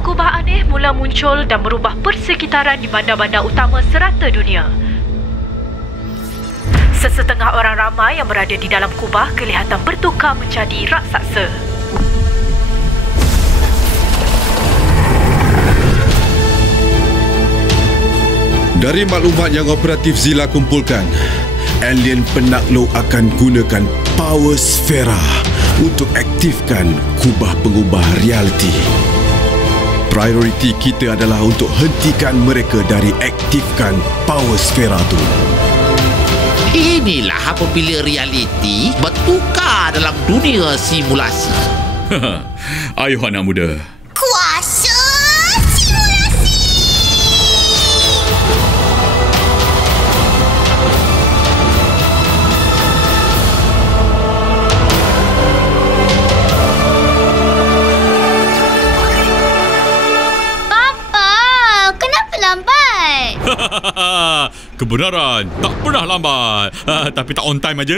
kubah aneh mula muncul dan merubah persekitaran di bandar-bandar utama serata dunia. Sesetengah orang ramai yang berada di dalam kubah kelihatan bertukar menjadi raksasa. Dari maklumat yang operatif Zila kumpulkan, alien penakluk akan gunakan Power Sfera untuk aktifkan kubah pengubah realiti. Prioriti kita adalah untuk hentikan mereka dari aktifkan Power Sfera tu. Inilah apabila realiti bertukar dalam dunia simulasi. Ayuh anak muda. Kuasa simulasi. Papa, kenapa lambat? Kebenaran tak pernah lambat, tapi tak on time aja.